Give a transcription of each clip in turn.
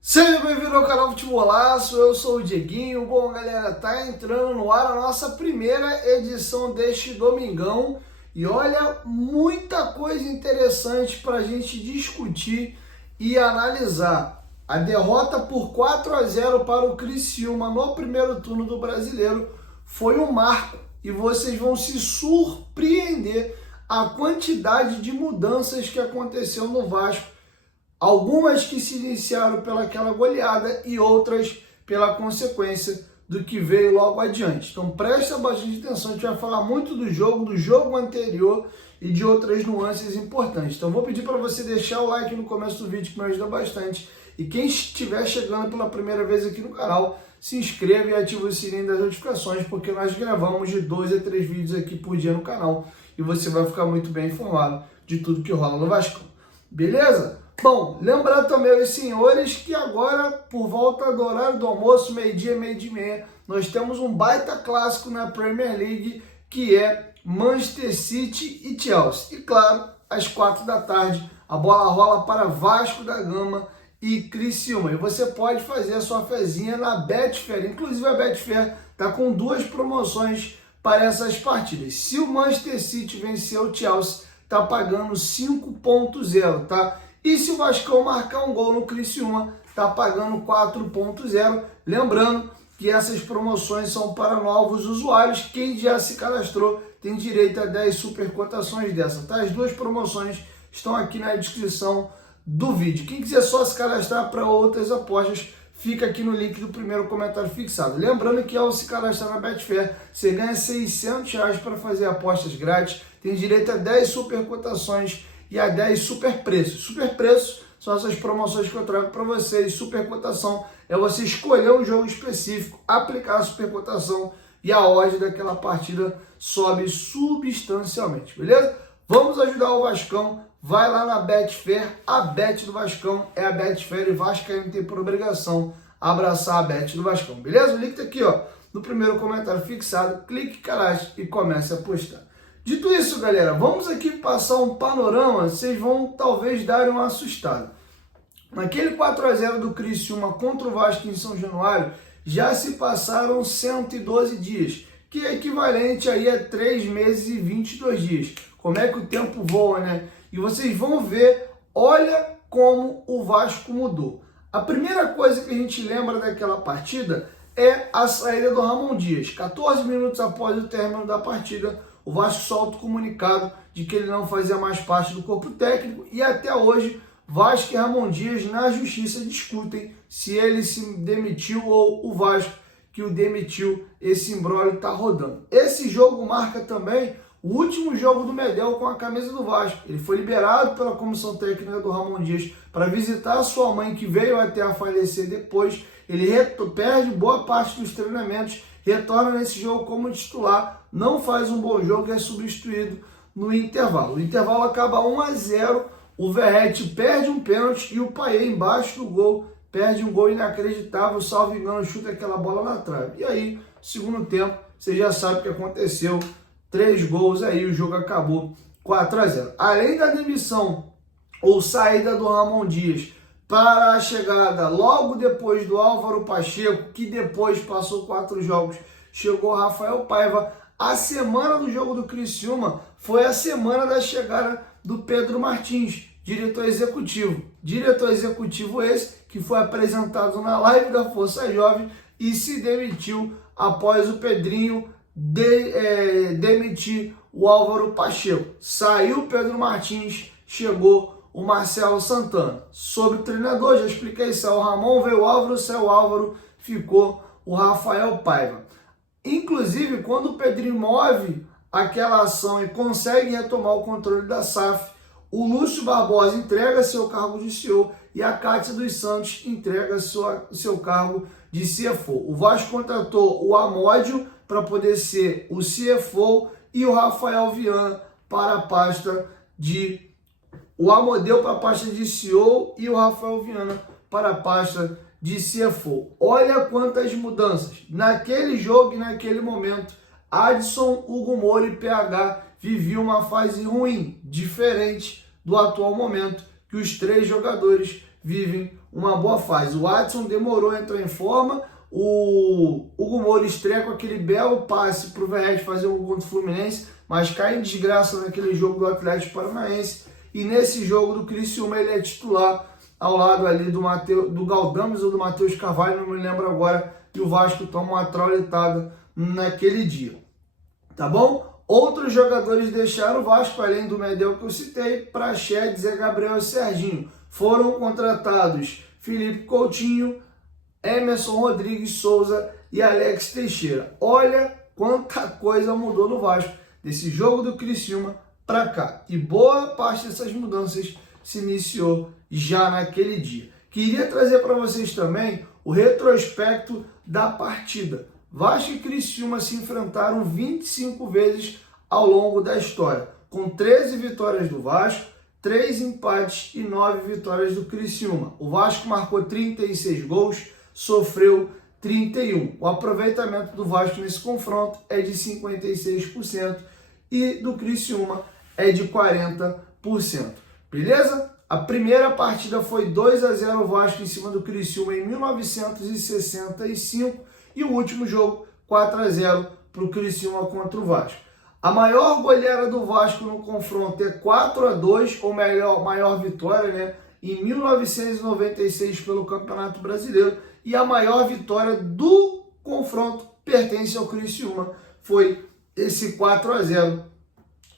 Seja bem-vindo ao canal Futebolço, eu sou o Dieguinho. Bom, galera, tá entrando no ar a nossa primeira edição deste domingão e olha, muita coisa interessante para a gente discutir e analisar. A derrota por 4-0 para o Criciúma no primeiro turno do Brasileiro foi um marco e vocês vão se surpreender a quantidade de mudanças que aconteceu no Vasco. Algumas que se iniciaram pelaquela goleada e outras pela consequência do que veio logo adiante. Então presta bastante atenção, a gente vai falar muito do jogo anterior e de outras nuances importantes. Então vou pedir para você deixar o like no começo do vídeo que me ajuda bastante. E quem estiver chegando pela primeira vez aqui no canal, se inscreva e ative o sininho das notificações, porque nós gravamos de 2 a 3 vídeos aqui por dia no canal e você vai ficar muito bem informado de tudo que rola no Vasco. Beleza? Bom, lembrar também aos senhores que agora, por volta do horário do almoço, meio-dia, meia, nós temos um baita clássico na Premier League, que é Manchester City e Chelsea. E claro, às 4 da tarde, a bola rola para Vasco da Gama e Criciúma. E você pode fazer a sua fezinha na Betfair. Inclusive a Betfair está com 2 promoções para essas partidas. Se o Manchester City vencer o Chelsea, está pagando 5.0, tá? E se o Vascão marcar um gol no Criciúma, está pagando 4.0. Lembrando que essas promoções são para novos usuários. Quem já se cadastrou tem direito a 10 super cotações dessa, tá? As 2 promoções estão aqui na descrição do vídeo. Quem quiser só se cadastrar para outras apostas, fica aqui no link do primeiro comentário fixado. Lembrando que ao se cadastrar na Betfair, você ganha R$600 para fazer apostas grátis, tem direito a 10 super cotações e a 10 super preços. Super preços são essas promoções que eu trago para vocês. Super cotação é você escolher um jogo específico, aplicar a super cotação e a odd daquela partida sobe substancialmente, beleza? Vamos ajudar o Vascão. Vai lá na Betfair, a bet do Vascão é a Betfair e Vascaíno tem por obrigação abraçar a bet do Vascão, beleza? O link tá aqui, ó, no primeiro comentário fixado. Clique, cadastre e comece a apostar. Dito isso, galera, vamos aqui passar um panorama, vocês vão talvez dar uma assustada. Naquele 4-0 do Criciúma contra o Vasco em São Januário, já se passaram 112 dias, que é equivalente aí a 3 meses e 22 dias. Como é que o tempo voa, né? E vocês vão ver, olha como o Vasco mudou. A primeira coisa que a gente lembra daquela partida é a saída do Ramon Dias. 14 minutos após o término da partida, o Vasco solta o comunicado de que ele não fazia mais parte do corpo técnico e até hoje Vasco e Ramon Dias na justiça discutem se ele se demitiu ou o Vasco que o demitiu. Esse imbróglio está rodando. Esse jogo marca também o último jogo do Medel com a camisa do Vasco. Ele foi liberado pela comissão técnica do Ramon Dias para visitar a sua mãe, que veio até a falecer depois. Ele perde boa parte dos treinamentos, retorna nesse jogo como titular, não faz um bom jogo e é substituído no intervalo. O intervalo acaba 1-0, o Verratti perde um pênalti e o Payet embaixo do gol perde um gol inacreditável, salvo engano, chuta aquela bola na trave. E aí, segundo tempo, você já sabe o que aconteceu, 3 gols aí, o jogo acabou 4-0. Além da demissão ou saída do Ramon Dias para a chegada logo depois do Álvaro Pacheco, que depois passou 4 jogos, chegou o Rafael Paiva. A semana do jogo do Criciúma foi a semana da chegada do Pedro Martins, diretor executivo. Diretor executivo esse que foi apresentado na live da Força Jovem e se demitiu após o Pedrinho demitir o Álvaro Pacheco. Saiu o Pedro Martins, chegou o Marcelo Santana. Sobre o treinador, já expliquei, saiu o Ramon, veio o Álvaro, saiu o Álvaro, ficou o Rafael Paiva. Inclusive, quando o Pedrinho move aquela ação e consegue retomar o controle da SAF, o Lúcio Barbosa entrega seu cargo de CEO e a Cátia dos Santos entrega seu cargo de CFO. O Vasco contratou o Amódio para poder ser o CFO e o Rafael Viana para a pasta de... O Amodeu para a pasta de CEO e o Rafael Viana para a pasta de CFO. Olha quantas mudanças. Naquele jogo e naquele momento, Adson, Hugo Moura e PH viviam uma fase ruim, diferente do atual momento, que os três jogadores vivem uma boa fase. O Adson demorou a entrar em forma, o Hugo Moura estreia com aquele belo passe para o Verratti fazer um gol contra o Fluminense, mas cai em desgraça naquele jogo do Atlético Paranaense, e nesse jogo do Criciúma ele é titular ao lado ali do Galdames ou do Matheus Carvalho, não me lembro agora, e o Vasco toma uma traulitada naquele dia. Tá bom? Outros jogadores deixaram o Vasco, além do Medel que eu citei, Praxedes, Zé Gabriel e Serginho. Foram contratados Felipe Coutinho, Emerson Rodrigues Souza e Alex Teixeira. Olha quanta coisa mudou no Vasco desse jogo do Criciúma para cá. E boa parte dessas mudanças se iniciou já naquele dia. Queria trazer para vocês também o retrospecto da partida. Vasco e Criciúma se enfrentaram 25 vezes ao longo da história, com 13 vitórias do Vasco, 3 empates e 9 vitórias do Criciúma. O Vasco marcou 36 gols, sofreu 31. O aproveitamento do Vasco nesse confronto é de 56% e do Criciúma é de 40%. Beleza? A primeira partida foi 2-0 Vasco em cima do Criciúma em 1965 e o último jogo 4-0 para o Criciúma contra o Vasco. A maior goleada do Vasco no confronto é 4-2, ou melhor, maior vitória, né? Em 1996 pelo Campeonato Brasileiro, e a maior vitória do confronto pertence ao Criciúma, foi esse 4-0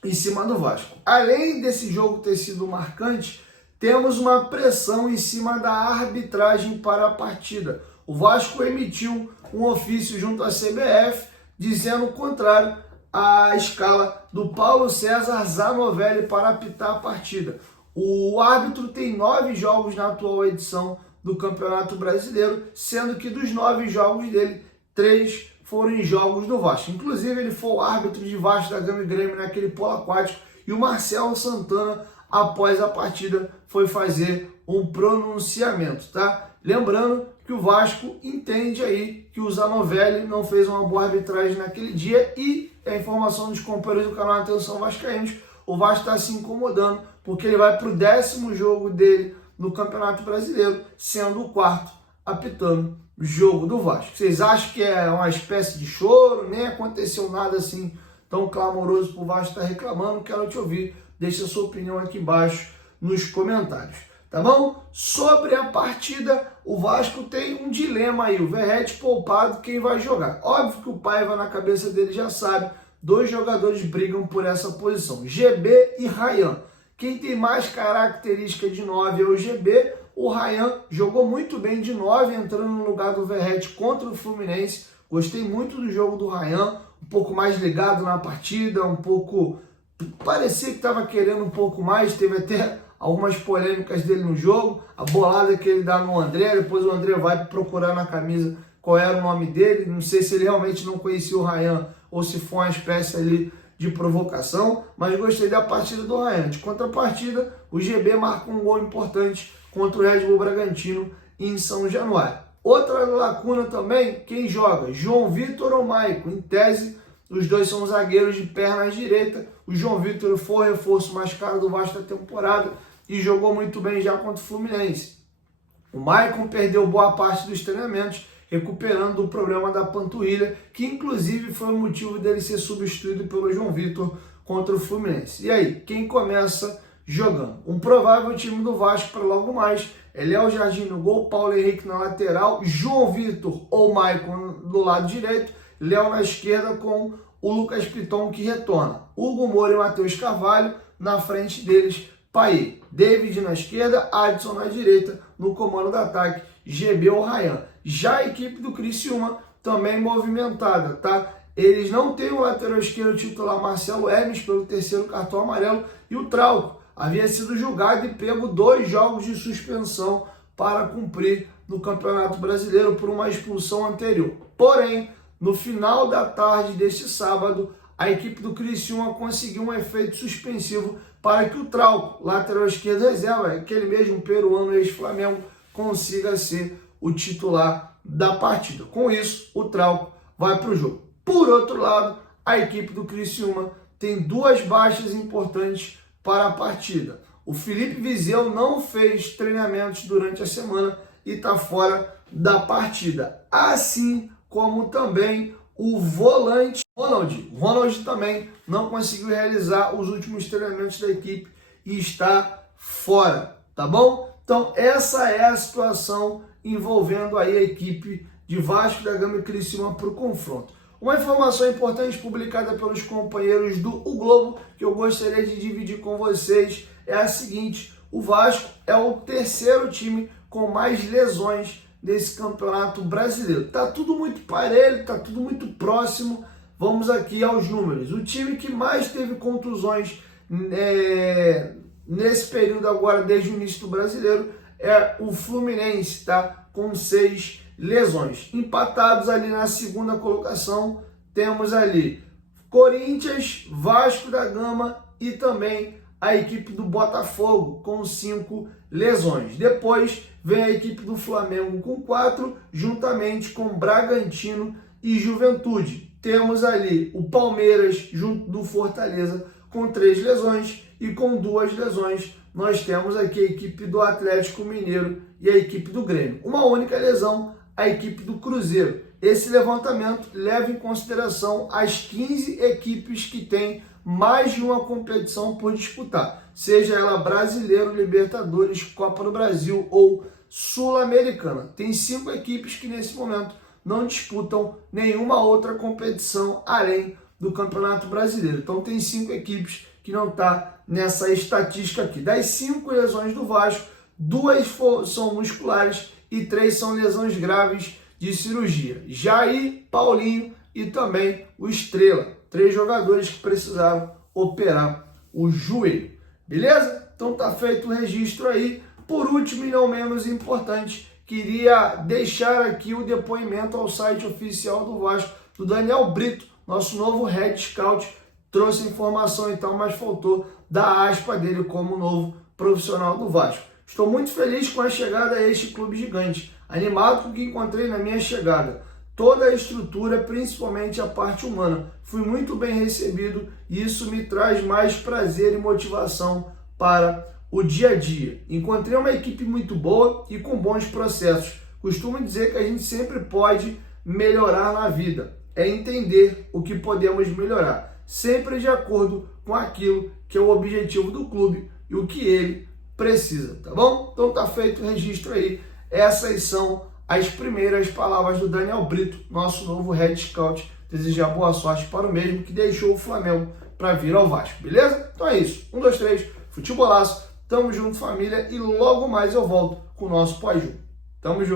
em cima do Vasco. Além desse jogo ter sido marcante, temos uma pressão em cima da arbitragem para a partida. O Vasco emitiu um ofício junto à CBF dizendo o contrário à escala do Paulo César Zanovelli para apitar a partida. O árbitro tem 9 jogos na atual edição do Campeonato Brasileiro, sendo que dos 9 jogos dele, 3 foram em jogos do Vasco. Inclusive, ele foi o árbitro de Vasco da Gama e Grêmio naquele polo aquático, e o Marcelo Santana, após a partida, foi fazer um pronunciamento, tá? Lembrando que o Vasco entende aí que o Zanovelli não fez uma boa arbitragem naquele dia, e a informação dos companheiros do canal Atenção Vascaínos, o Vasco está se incomodando porque ele vai para o 10º jogo dele no Campeonato Brasileiro, sendo o 4º apitando o jogo do Vasco. Vocês acham que é uma espécie de choro? Nem aconteceu nada assim tão clamoroso para o Vasco estar reclamando? Quero te ouvir. Deixa a sua opinião aqui embaixo nos comentários. Tá bom? Sobre a partida, o Vasco tem um dilema aí. O Verratti poupado, quem vai jogar? Óbvio que o Paiva, na cabeça dele, já sabe. 2 jogadores brigam por essa posição, GB e Ryan. Quem tem mais característica de 9 é o GB. O Ryan jogou muito bem de 9, entrando no lugar do Verratti contra o Fluminense. Gostei muito do jogo do Ryan, um pouco mais ligado na partida, um pouco... parecia que estava querendo um pouco mais, teve até algumas polêmicas dele no jogo, a bolada que ele dá no André, depois o André vai procurar na camisa qual era o nome dele, não sei se ele realmente não conhecia o Ryan ou se foi uma espécie ali de provocação, mas gostei da partida do Ryan. De contrapartida, o GB marca um gol importante contra o Red Bull Bragantino em São Januário. Outra lacuna também, quem joga? João Vitor ou Maicon? Em tese, os dois são zagueiros de perna direita. O João Vitor foi o reforço mais caro do Vasco da temporada e jogou muito bem já contra o Fluminense. O Maicon perdeu boa parte dos treinamentos, recuperando do problema da panturrilha, que inclusive foi o motivo dele ser substituído pelo João Vitor contra o Fluminense. E aí, quem começa jogando? Um provável time do Vasco para logo mais é Léo Jardim no gol, Paulo Henrique na lateral, João Vitor ou Maicon do lado direito, Léo na esquerda com o Lucas Piton que retorna, Hugo Moura e Matheus Carvalho, na frente deles Paê, David na esquerda, Adson na direita, no comando do ataque, GB ou Ryan. Já a equipe do Criciúma também movimentada, tá? Eles não têm o lateral esquerdo titular Marcelo Hermes pelo 3º cartão amarelo, e o Trauco havia sido julgado e pego 2 jogos de suspensão para cumprir no Campeonato Brasileiro por uma expulsão anterior. Porém, no final da tarde deste sábado, a equipe do Criciúma conseguiu um efeito suspensivo para que o Trauco, lateral esquerdo reserva, aquele mesmo peruano ex-Flamengo, consiga ser o titular da partida. Com isso, o Trauco vai para o jogo. Por outro lado, a equipe do Criciúma tem duas baixas importantes para a partida. O Felipe Viseu não fez treinamentos durante a semana e está fora da partida. Assim como também o volante Ronald. Ronald também não conseguiu realizar os últimos treinamentos da equipe e está fora, tá bom? Então essa é a situação envolvendo aí a equipe de Vasco da Gama e Criciúma para o confronto. Uma informação importante publicada pelos companheiros do O Globo, que eu gostaria de dividir com vocês, é a seguinte: o Vasco é o terceiro time com mais lesões desse campeonato brasileiro. Tá tudo muito parelho, tá tudo muito próximo. Vamos aqui aos números. O time que mais teve contusões nesse período agora, desde o início do brasileiro, é o Fluminense, tá? Com 6 lesões. Empatados ali na segunda colocação, temos ali Corinthians, Vasco da Gama e também a equipe do Botafogo com 5 lesões. Depois vem a equipe do Flamengo com 4, juntamente com Bragantino e Juventude. Temos ali o Palmeiras junto do Fortaleza com 3 lesões e com 2 lesões nós temos aqui a equipe do Atlético Mineiro e a equipe do Grêmio. Uma única lesão, a equipe do Cruzeiro. Esse levantamento leva em consideração as 15 equipes que têm mais de uma competição por disputar, seja ela Brasileiro, Libertadores, Copa do Brasil ou Sul-Americana. Tem 5 equipes que nesse momento não disputam nenhuma outra competição além do Campeonato Brasileiro. Então tem 5 equipes que não estão nessa estatística aqui. Das 5 lesões do Vasco, 2 são musculares e 3 são lesões graves de cirurgia. Jair, Paulinho e também o Estrela. 3 jogadores que precisaram operar o joelho. Beleza? Então tá feito o registro aí. Por último e não menos importante, queria deixar aqui o depoimento ao site oficial do Vasco, do Daniel Brito, nosso novo Head Scout. Trouxe informação então, mas faltou dar aspa dele como novo profissional do Vasco. Estou muito feliz com a chegada a este clube gigante, animado com o que encontrei na minha chegada. Toda a estrutura, principalmente a parte humana. Fui muito bem recebido e isso me traz mais prazer e motivação para o dia a dia. Encontrei uma equipe muito boa e com bons processos. Costumo dizer que a gente sempre pode melhorar na vida. É entender o que podemos melhorar, sempre de acordo com aquilo que é o objetivo do clube e o que ele precisa, tá bom? Então tá feito o registro aí. Essas são as primeiras palavras do Daniel Brito, nosso novo Head Scout. Desejar boa sorte para o mesmo que deixou o Flamengo para vir ao Vasco, beleza? Então é isso. 1, 2, 3, futebolaço. Tamo junto, família. E logo mais eu volto com o nosso pós-jogo. Tamo junto.